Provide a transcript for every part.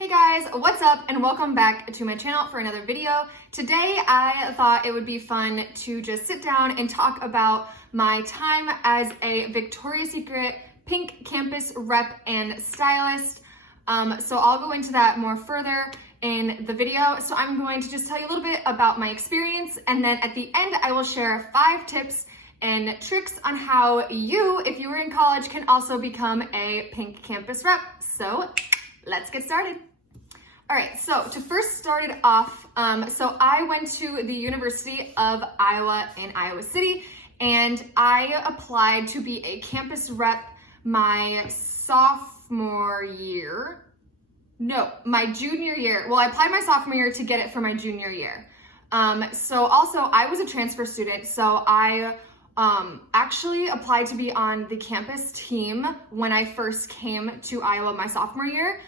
Hey guys, what's up and welcome back to my channel for another video. Today I thought it would be fun to just sit down and talk about my time as a Victoria's Secret pink campus rep and stylist. So I'll go into that more further in the video. So I'm going to just tell you a little bit about my experience, and then at the end I will share 5 tips and tricks on how you, if you were in college, can also become a pink campus rep. So let's get started. All right, so to first start it off, so I went to the University of Iowa in Iowa City, and I applied to be a campus rep my sophomore year. No, my junior year. Well, I applied my sophomore year to get it for my junior year. So also I was a transfer student, so I actually applied to be on the campus team when I first came to Iowa my sophomore year.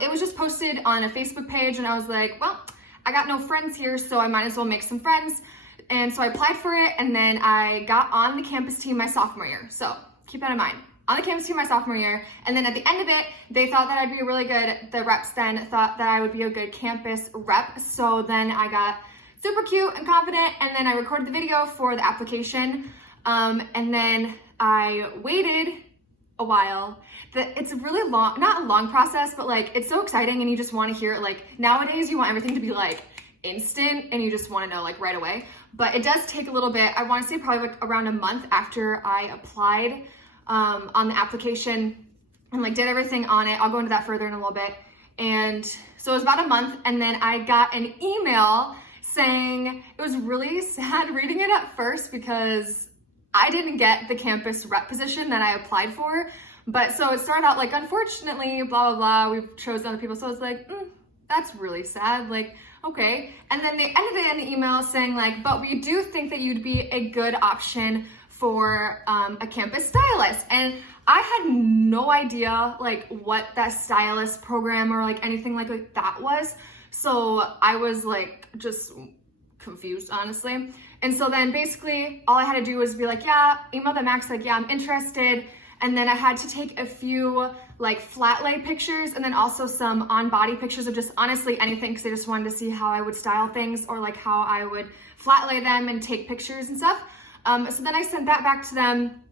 It was just posted on a Facebook page, and I was like, well, I got no friends here, so I might as well make some friends. And so I applied for it, and then I got on the campus team my sophomore year. So keep that in mind. On the campus team my sophomore year, and then at the end of it, they thought that I'd be really good. The reps then thought that I would be a good campus rep. So then I got super cute and confident, and then I recorded the video for the application. And then I waited a while. It's a really long, not a long process, but like it's so exciting and you just want to hear it. Like nowadays you want everything to be like instant and you just want to know like right away, but it does take a little bit. I want to say probably like around a month after I applied on the application and like did everything on it. I'll go into that further in a little bit. And so it was about a month, and then I got an email saying, it was really sad reading it at first because I didn't get the campus rep position that I applied for. But so it started out like, unfortunately, blah, blah, blah, we've chosen other people. So I was like, that's really sad. Like, okay. And then they ended it in the email saying like, but we do think that you'd be a good option for a campus stylist. And I had no idea like what that stylist program or like anything like that was. So I was like, just confused, honestly. And so then basically all I had to do was be like, yeah, email the max, like, yeah, I'm interested. And then I had to take a few like flat lay pictures and then also some on body pictures of just honestly anything, because I just wanted to see how I would style things or like how I would flat lay them and take pictures and stuff. So then I sent that back to them,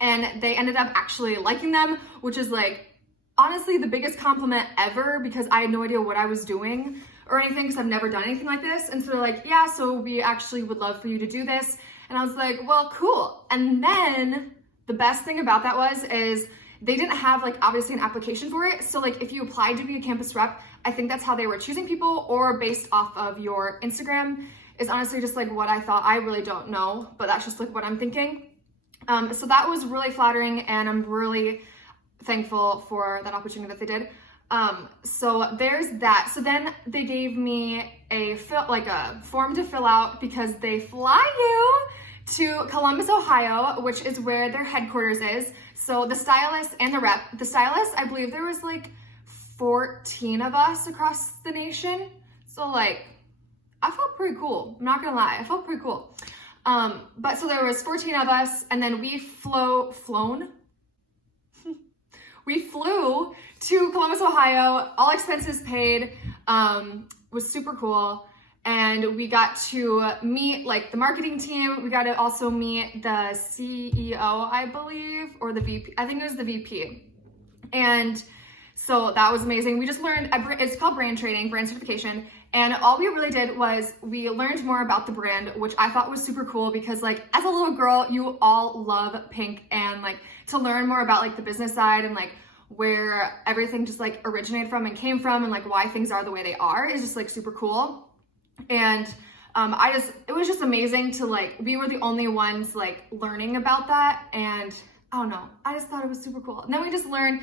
and they ended up actually liking them, which is like honestly the biggest compliment ever, because I had no idea what I was doing or anything, because I've never done anything like this. And so they're like, yeah, so we actually would love for you to do this. And I was like, well, cool. And then the best thing about that is they didn't have like obviously an application for it. So like if you applied to be a campus rep, I think that's how they were choosing people, or based off of your Instagram, is honestly just like what I thought. I really don't know, but that's just like what I'm thinking. So that was really flattering, and I'm really thankful for that opportunity that they did. So there's that. So then they gave me a form to fill out, because they fly you to Columbus, Ohio, which is where their headquarters is. So the stylist and the rep, the stylist, I believe there was like 14 of us across the nation. So like, I felt pretty cool. I'm not gonna lie, I felt pretty cool. But so there was 14 of us, and then we flew to Columbus, Ohio, all expenses paid, was super cool. And we got to meet like the marketing team. We got to also meet the CEO, I believe, or the VP. I think it was the VP. And so that was amazing. We just learned, it's called brand training, brand certification. And all we really did was we learned more about the brand, which I thought was super cool, because like as a little girl, you all love pink, and like to learn more about like the business side and like where everything just like originated from and came from, and like why things are the way they are, is just like super cool. And it was just amazing to like, we were the only ones like learning about that. And I don't know, I just thought it was super cool. And then we just learned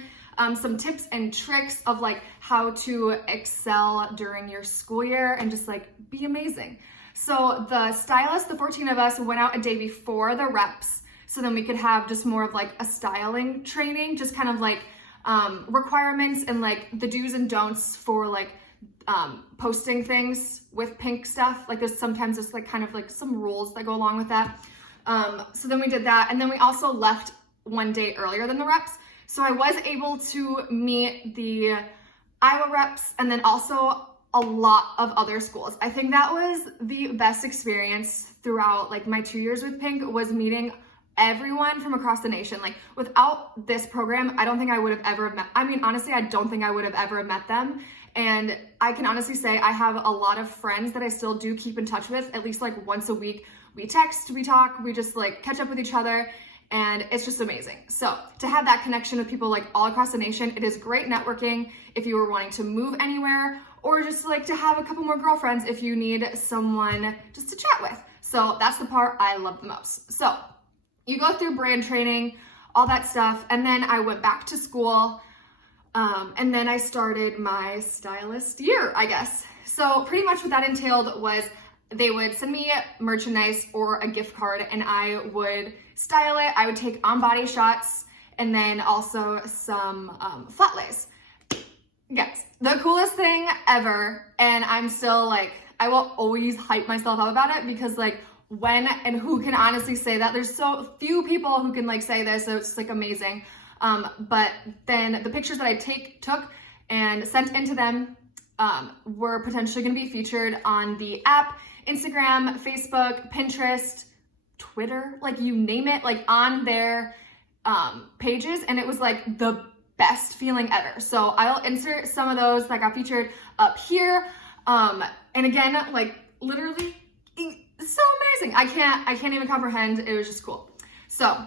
some tips and tricks of like how to excel during your school year and just like be amazing. So the stylist, the 14 of us, went out a day before the reps, so then we could have just more of like a styling training, just kind of like requirements and like the do's and don'ts for like posting things with pink stuff. Like there's sometimes just like kind of like some rules that go along with that. So then we did that, and then we also left one day earlier than the reps. So I was able to meet the Iowa reps, and then also a lot of other schools. I think that was the best experience throughout like my 2 years with Pink, was meeting everyone from across the nation. Like without this program, I don't think I would have ever met, I mean, honestly, I don't think I would have ever met them. And I can honestly say I have a lot of friends that I still do keep in touch with, at least like once a week. We text, we talk, we just like catch up with each other, and it's just amazing. So to have that connection with people like all across the nation, it is great networking if you were wanting to move anywhere, or just like to have a couple more girlfriends if you need someone just to chat with. So that's the part I love the most. So you go through brand training, all that stuff, and then I went back to school, and then I started my stylist year, I guess. So pretty much what that entailed was they would send me merchandise or a gift card, and I would style it. I would take on-body shots, and then also some flat lays. Guys, the coolest thing ever, and I'm still like, I will always hype myself up about it, because like when and who can honestly say that? There's so few people who can like say this, so it's like amazing. But then the pictures that I took and sent into them were potentially going to be featured on the app, Instagram, Facebook, Pinterest, Twitter, like you name it, like on their pages, and it was like the best feeling ever. So I'll insert some of those that got featured up here. And again, like literally, it's so amazing. I can't even comprehend. It was just cool. So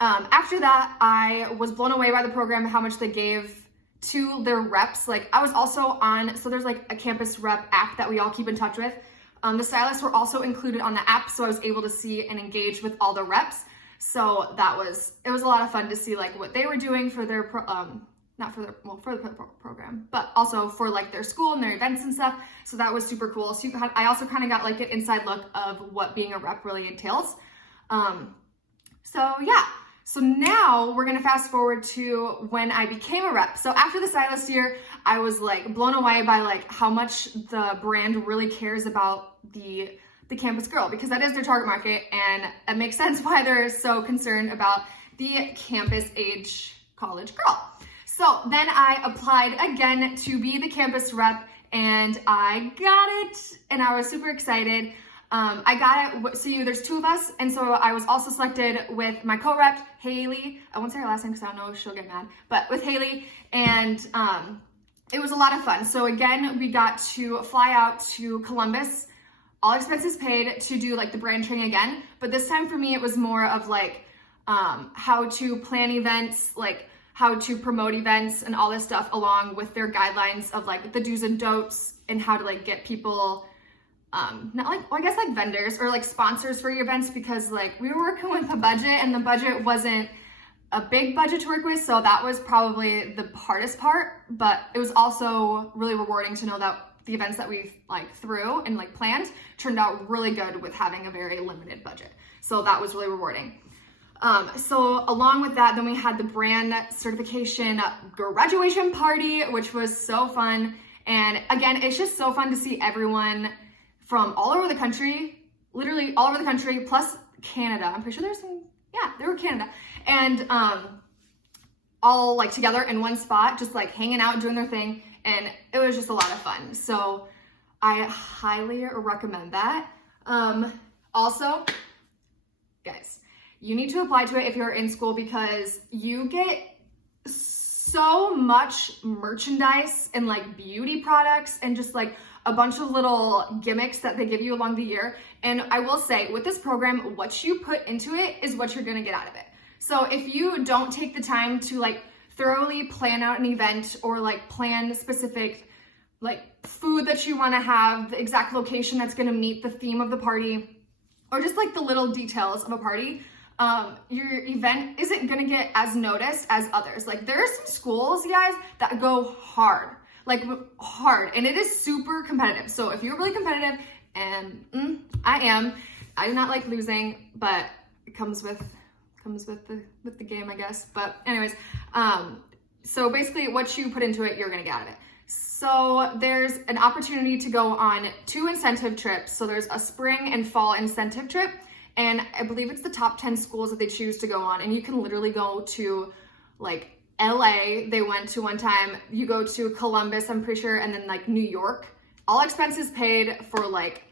after that, I was blown away by the program, how much they gave to their reps. Like I was also on, so there's like a campus rep app that we all keep in touch with. The stylists were also included on the app, so I was able to see and engage with all the reps. So it was a lot of fun to see like what they were doing for their, for the program, but also for like their school and their events and stuff. So that was super cool. So I also kind of got like an inside look of what being a rep really entails. So yeah. So now we're gonna fast forward to when I became a rep. So after the stylist year, I was like blown away by like how much the brand really cares about the campus girl, because that is their target market, and it makes sense why they're so concerned about the campus age college girl. So then I applied again to be the campus rep, and I got it, and I was super excited. I got it, so there's two of us, and so I was also selected with my co-rep, Haley. I won't say her last name because I don't know if she'll get mad, but with Haley, and it was a lot of fun. So again, we got to fly out to Columbus, all expenses paid, to do like the brand training again, but this time for me, it was more of like how to plan events, like how to promote events and all this stuff, along with their guidelines of like the do's and don'ts, and how to like get people not like, well, I guess like vendors or like sponsors for your events, because like we were working with a budget, and the budget wasn't a big budget to work with. So that was probably the hardest part, but it was also really rewarding to know that the events that we like threw and like planned turned out really good with having a very limited budget. So that was really rewarding. So along with that, then we had the brand certification graduation party, which was so fun. And again, it's just so fun to see everyone from all over the country, literally all over the country, plus Canada. I'm pretty sure there's some, yeah, there were Canada. And all like together in one spot, just like hanging out, doing their thing. And it was just a lot of fun. So I highly recommend that. Also, guys, you need to apply to it if you're in school, because you get so much merchandise and like beauty products and just like a bunch of little gimmicks that they give you along the year. And I will say, with this program, what you put into it is what you're gonna get out of it. So if you don't take the time to like thoroughly plan out an event, or like plan specific like food that you wanna have, the exact location that's gonna meet the theme of the party, or just like the little details of a party, your event isn't gonna get as noticed as others. Like there are some schools, you guys, that go hard, like hard, and it is super competitive. So if you're really competitive, and I do not like losing, but it comes with the game, I guess. But anyways, so basically what you put into it, you're gonna get out of it. So there's an opportunity to go on 2 incentive trips. So there's a spring and fall incentive trip, and I believe it's the top 10 schools that they choose to go on. And you can literally go to like LA, they went to one time. You go to Columbus, I'm pretty sure, and then like New York. All expenses paid for like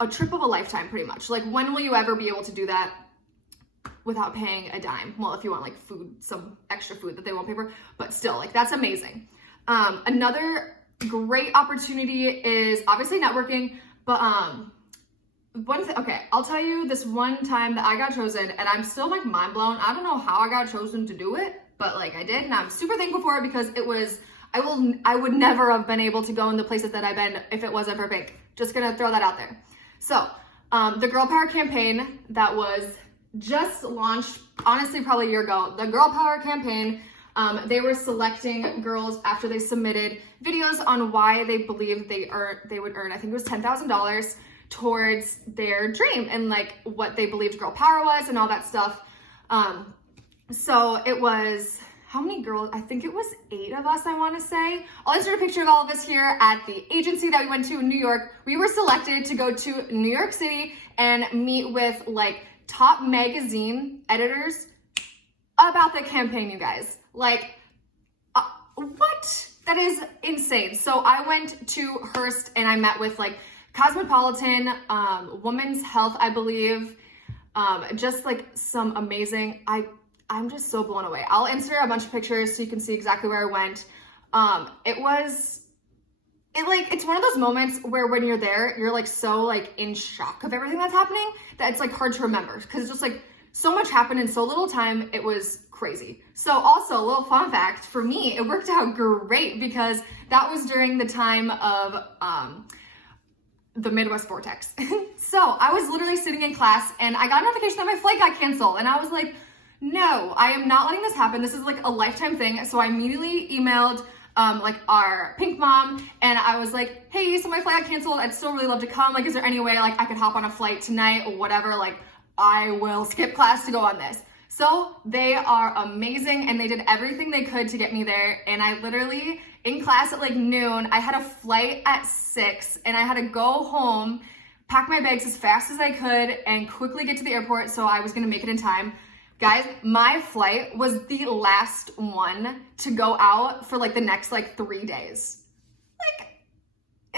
a trip of a lifetime, pretty much. Like, when will you ever be able to do that without paying a dime? Well, if you want like food, some extra food that they won't pay for, but still, like, that's amazing. Another great opportunity is obviously networking, but one thing, okay, I'll tell you this one time that I got chosen, and I'm still like mind blown. I don't know how I got chosen to do it, but like I did, and I'm super thankful for it because it was, I would never have been able to go in the places that I've been if it wasn't for Pink. Just gonna throw that out there. So, the Girl Power campaign that was just launched, honestly, probably a year ago, the Girl Power campaign, they were selecting girls after they submitted videos on why they believed they would earn, I think it was $10,000 towards their dream, and like what they believed girl power was and all that stuff. So it was, how many girls? I think it was 8 of us, I want to say. I'll insert a picture of all of us here at the agency that we went to in New York. We were selected to go to New York City and meet with like top magazine editors about the campaign, you guys. Like, what? That is insane. So I went to Hearst and I met with like Cosmopolitan, Women's Health, I believe, just like some amazing, I'm just so blown away. I'll insert a bunch of pictures so you can see exactly where I went. It's one of those moments where when you're there, you're like so like in shock of everything that's happening that it's like hard to remember, because it's just like so much happened in so little time. It was crazy. So also a little fun fact for me, it worked out great because that was during the time of the Midwest Vortex. So I was literally sitting in class and I got a notification that my flight got canceled, and I was like, no, I am not letting this happen. This is like a lifetime thing. So I immediately emailed like our Pink mom, and I was like, hey, so my flight got canceled. I'd still really love to come. Like, is there any way like I could hop on a flight tonight or whatever? Like, I will skip class to go on this. So they are amazing, and they did everything they could to get me there. And I literally, in class at like noon, I had a flight at 6, and I had to go home, pack my bags as fast as I could, and quickly get to the airport so I was gonna make it in time. Guys, my flight was the last one to go out for like the next like 3 days. Like,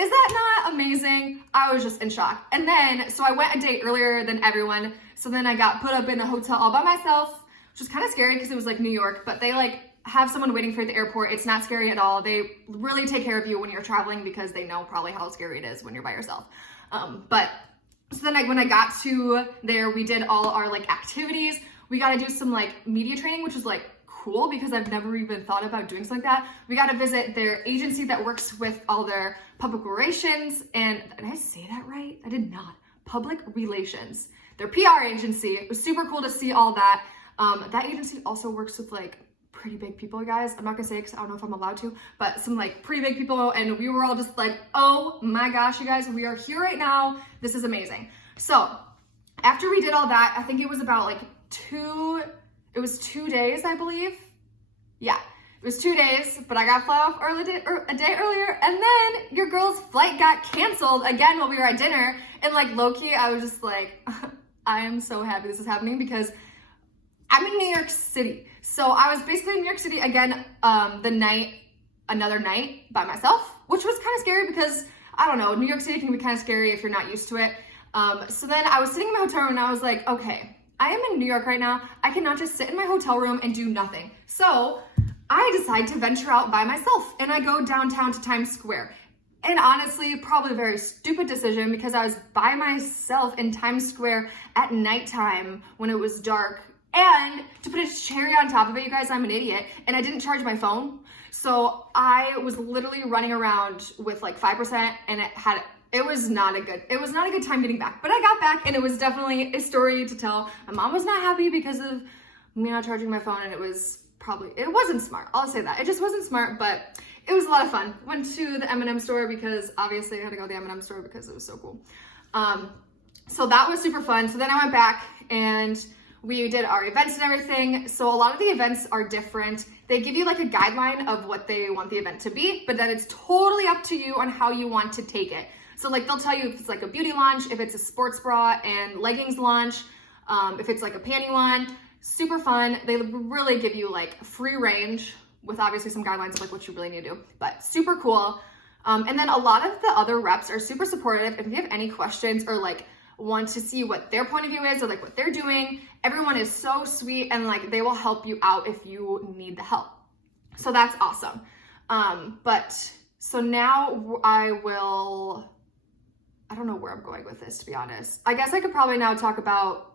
is that not amazing? I was just in shock. And then, so I went a day earlier than everyone. So then I got put up in a hotel all by myself, which was kind of scary because it was like New York, but they like have someone waiting for you at the airport. It's not scary at all. They really take care of you when you're traveling because they know probably how scary it is when you're by yourself. But so then when I got to there, we did all our like activities. We got to do some like media training, which was like cool because I've never even thought about doing something like that. We got to visit their agency that works with all their public relations, and did I say that right? I did not. Public relations. Their PR agency. It was super cool to see all that. That agency also works with like pretty big people, guys. I'm not gonna say it because I don't know if I'm allowed to, but some like pretty big people, and we were all just like, oh my gosh, you guys, we are here right now. This is amazing. So after we did all that, I think it was about like 2 days, I believe. Yeah, it was 2 days, but I got fly off a day earlier, and then your girl's flight got canceled again while we were at dinner, and like low-key, I was just like, I am so happy this is happening because I'm in New York City. So I was basically in New York City again, another night by myself, which was kind of scary because, I don't know, New York City can be kind of scary if you're not used to it. So then I was sitting in my hotel room and I was like, okay, I am in New York right now. I cannot just sit in my hotel room and do nothing. So I decide to venture out by myself, and I go downtown to Times Square. And honestly, probably a very stupid decision because I was by myself in Times Square at nighttime when it was dark. And to put a cherry on top of it, you guys, I'm an idiot, and I didn't charge my phone. So I was literally running around with like 5%, and it was not a good time getting back. But I got back, and it was definitely a story to tell. My mom was not happy because of me not charging my phone, and it wasn't smart. I'll say that. It just wasn't smart, but it was a lot of fun. Went to the M&M store because obviously I had to go to the M&M store because it was so cool. So that was super fun. So then I went back and we did our events and everything. So a lot of the events are different. They give you like a guideline of what they want the event to be, but then it's totally up to you on how you want to take it. So like they'll tell you if it's like a beauty launch, if it's a sports bra and leggings launch, if it's like a panty one. super fun. They really give you like free range with obviously some guidelines of like what you really need to do, but super cool. And then a lot of the other reps are super supportive. If you have any questions or like want to see what their point of view is or like what they're doing, everyone is so sweet and like they will help you out if you need the help. So that's awesome. So now I don't know where I'm going with this, to be honest. I guess I could probably now talk about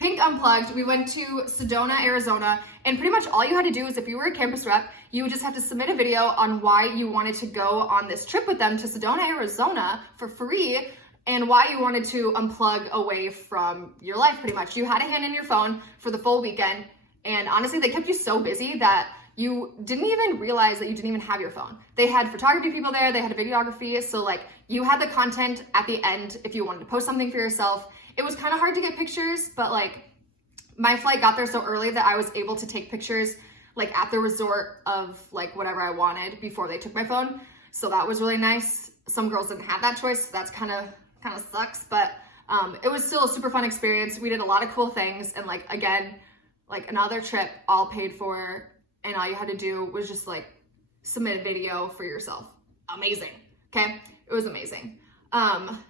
Pink Unplugged. We went to Sedona, Arizona, and pretty much all you had to do is if you were a campus rep, you would just have to submit a video on why you wanted to go on this trip with them to Sedona, Arizona for free and why you wanted to unplug away from your life pretty much. You had a hand in your phone for the full weekend, and honestly, they kept you so busy that you didn't even realize that you didn't even have your phone. They had photography people there, they had a videography, so like you had the content at the end if you wanted to post something for yourself. It was kind of hard to get pictures, but like my flight got there so early that I was able to take pictures like at the resort of like whatever I wanted before they took my phone. So that was really nice. Some girls didn't have that choice, so that's kind of sucks, but it was still a super fun experience. We did a lot of cool things, and like again, like another trip all paid for, and all you had to do was just like submit a video for yourself. Amazing. Okay, it was amazing.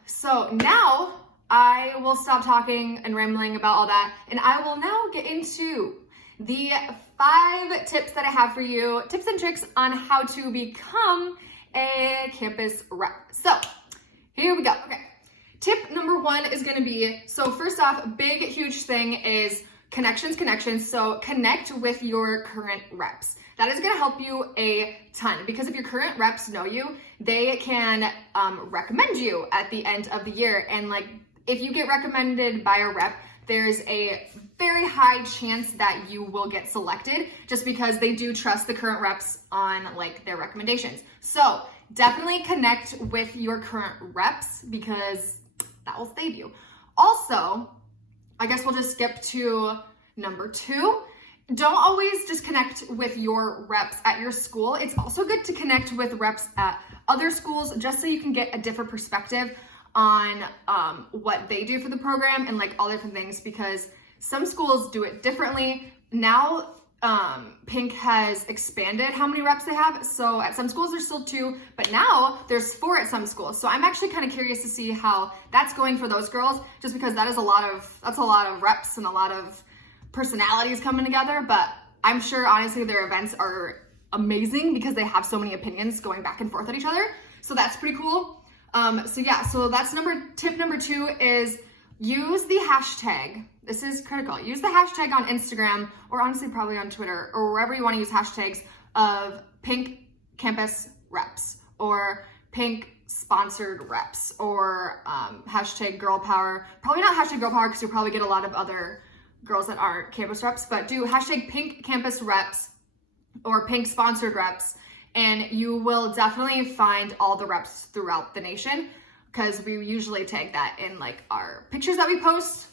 So now I will stop talking and rambling about all that, and I will now get into the 5 tips that I have for you, tips and tricks on how to become a campus rep. So here we go. Okay. Tip number 1 is going to be, so first off, big, huge thing is connections. So connect with your current reps. That is going to help you a ton, because if your current reps know you, they can recommend you at the end of the year. And like, if you get recommended by a rep, there's a very high chance that you will get selected just because they do trust the current reps on like their recommendations. So definitely connect with your current reps because that will save you. Also, I guess we'll just skip to number 2. Don't always just connect with your reps at your school. It's also good to connect with reps at other schools just so you can get a different perspective on what they do for the program and like all different things, because some schools do it differently. Now, Pink has expanded how many reps they have. So at some schools there's still 2, but now there's 4 at some schools. So I'm actually kind of curious to see how that's going for those girls, just because that's a lot of reps and a lot of personalities coming together. But I'm sure honestly their events are amazing because they have so many opinions going back and forth at each other. So that's pretty cool. So that's tip number 2 is use the hashtag. This is critical. Use the hashtag on Instagram, or honestly probably on Twitter, or wherever you want to use hashtags of Pink Campus Reps or Pink Sponsored Reps or hashtag Girl Power. Probably not hashtag Girl Power because you'll probably get a lot of other girls that aren't campus reps, but do hashtag Pink Campus Reps or Pink Sponsored Reps, and you will definitely find all the reps throughout the nation, because we usually tag that in like our pictures that we post.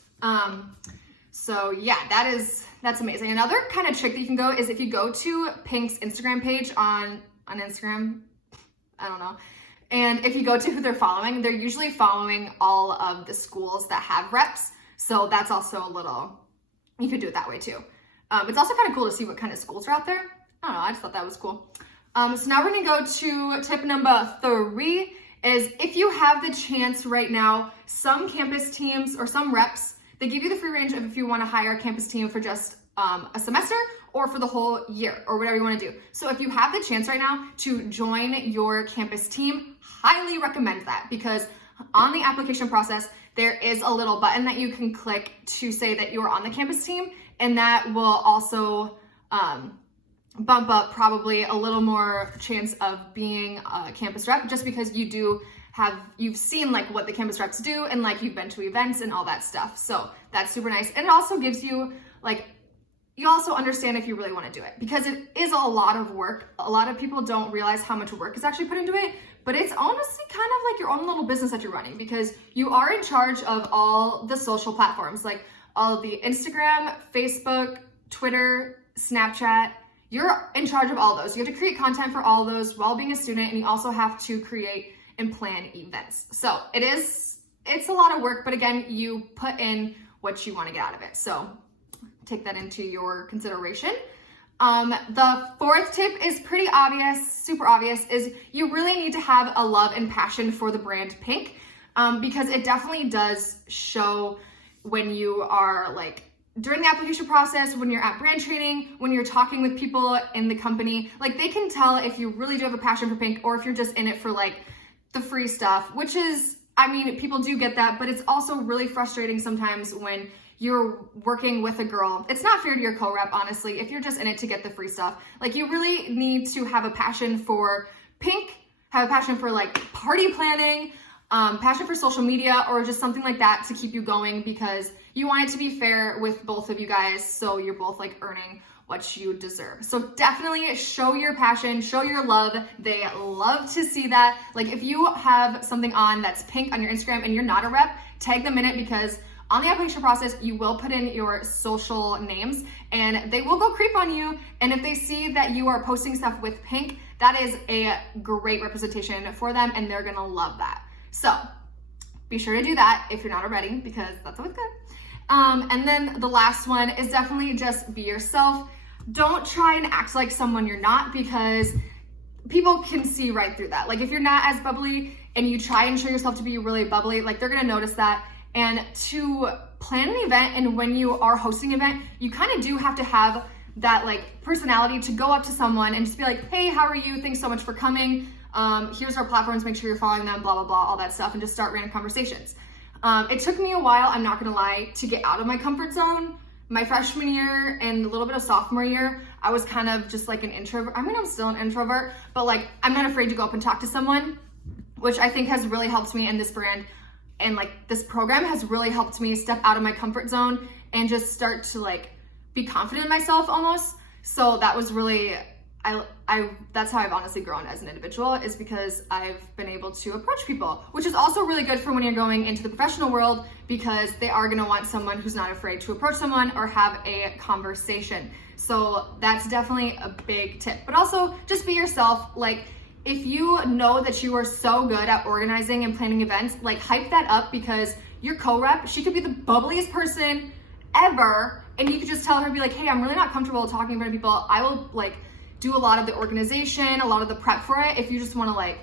So yeah, that's amazing. Another kind of trick that you can go is if you go to Pink's Instagram page on Instagram, I don't know. And if you go to who they're following, they're usually following all of the schools that have reps. So that's also you could do it that way too. It's also kind of cool to see what kind of schools are out there. I don't know, I just thought that was cool. So now we're gonna go to tip number 3 is if you have the chance right now, some campus teams or some reps, they give you the free range of if you want to hire a campus team for just a semester or for the whole year or whatever you want to do. So if you have the chance right now to join your campus team, highly recommend that, because on the application process, there is a little button that you can click to say that you're on the campus team, and that will also bump up probably a little more chance of being a campus rep, just because you've seen like what the campus reps do and like you've been to events and all that stuff. So that's super nice. And it also gives you like, you also understand if you really want to do it, because it is a lot of work. A lot of people don't realize how much work is actually put into it, but it's honestly kind of like your own little business that you're running, because you are in charge of all the social platforms, like all of the Instagram, Facebook, Twitter, Snapchat. You're in charge of all those. You have to create content for all those while being a student, and you also have to create and plan events. So it's a lot of work, but again, you put in what you want to get out of it. So take that into your consideration. The fourth tip is pretty obvious, super obvious, is you really need to have a love and passion for the brand Pink, because it definitely does show when you are like during the application process, when you're at brand training, when you're talking with people in the company, like they can tell if you really do have a passion for Pink or if you're just in it for like the free stuff, which is, I mean, people do get that, but it's also really frustrating sometimes when you're working with a girl. It's not fair to your co-rep, honestly, if you're just in it to get the free stuff. Like you really need to have a passion for Pink, have a passion for like party planning, passion for social media, or just something like that to keep you going, because you want it to be fair with both of you guys, so you're both like earning what you deserve. So definitely show your passion, show your love. They love to see that. Like if you have something on that's Pink on your Instagram and you're not a rep, tag them in it, because on the application process, you will put in your social names and they will go creep on you. And if they see that you are posting stuff with Pink, that is a great representation for them and they're gonna love that. So be sure to do that if you're not already, because that's always good. And then the last one is definitely just be yourself. Don't try and act like someone you're not, because people can see right through that. Like if you're not as bubbly and you try and show yourself to be really bubbly, like they're gonna notice that. And to plan an event, and when you are hosting an event, you kind of do have to have that like personality to go up to someone and just be like, hey, how are you? Thanks so much for coming. Here's our platforms, make sure you're following them, blah, blah, blah, all that stuff, and just start random conversations. It took me a while, I'm not gonna lie, to get out of my comfort zone. My freshman year and a little bit of sophomore year, I was kind of just like an introvert. I mean, I'm still an introvert, but like, I'm not afraid to go up and talk to someone, which I think has really helped me in this brand. And like this program has really helped me step out of my comfort zone and just start to like be confident in myself almost. So that was really, that's how I've honestly grown as an individual, is because I've been able to approach people, which is also really good for when you're going into the professional world, because they are gonna want someone who's not afraid to approach someone or have a conversation. So that's definitely a big tip. But also just be yourself. Like if you know that you are so good at organizing and planning events, like hype that up, because your co-rep, she could be the bubbliest person ever, and you could just tell her, be like, hey, I'm really not comfortable talking in front of people. I will like do a lot of the organization, a lot of the prep for it, if you just wanna like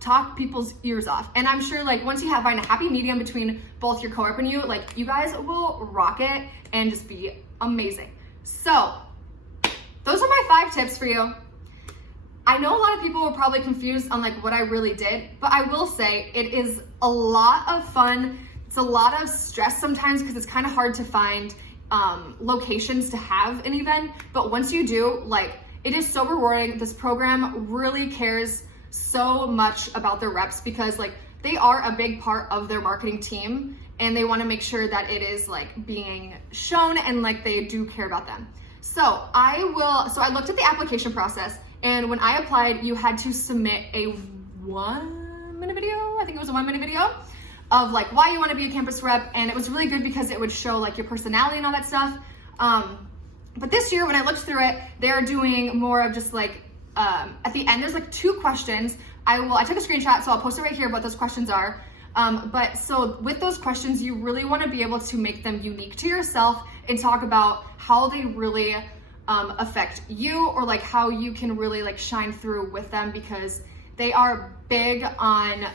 talk people's ears off. And I'm sure like once you find a happy medium between both your co-rep and you, like you guys will rock it and just be amazing. So those are my 5 tips for you. I know a lot of people were probably confused on like what I really did, but I will say it is a lot of fun. It's a lot of stress sometimes because it's kind of hard to find locations to have an event. But once you do, like it is so rewarding. This program really cares so much about their reps, because like they are a big part of their marketing team and they want to make sure that it is like being shown and like they do care about them. So I looked at the application process, and when I applied, you had to submit a 1-minute video. I think it was a 1-minute video of like why you want to be a campus rep. And it was really good because it would show like your personality and all that stuff. But this year when I looked through it, they're doing more of just like, at the end, there's like 2 questions. I took a screenshot, so I'll post it right here what those questions are. But so with those questions, you really want to be able to make them unique to yourself and talk about how they really affect you, or like how you can really like shine through with them, because they are big on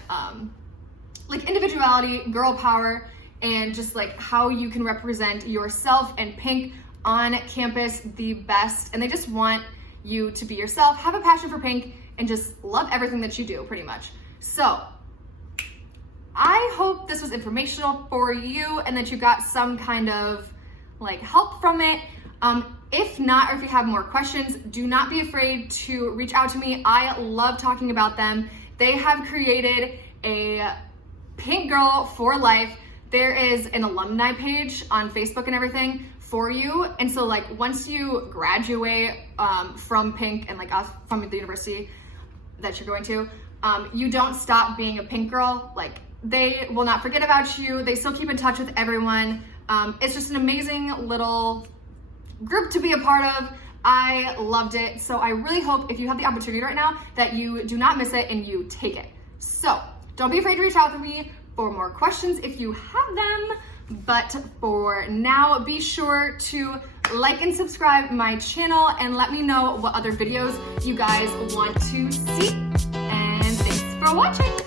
like individuality, girl power, and just like how you can represent yourself and Pink on campus the best. And they just want you to be yourself, have a passion for Pink, and just love everything that you do pretty much. So I hope this was informational for you and that you got some kind of like help from it. If not, or if you have more questions, do not be afraid to reach out to me. I love talking about them. They have created a Pink Girl for Life. There is an alumni page on Facebook and everything for you. And so like once you graduate from Pink and like from the university that you're going to, you don't stop being a Pink Girl. Like they will not forget about you. They still keep in touch with everyone. It's just an amazing little group to be a part of. I loved it. So I really hope if you have the opportunity right now that you do not miss it and you take it. So don't be afraid to reach out to me for more questions if you have them. But for now, be sure to like and subscribe my channel, and let me know what other videos you guys want to see. And thanks for watching.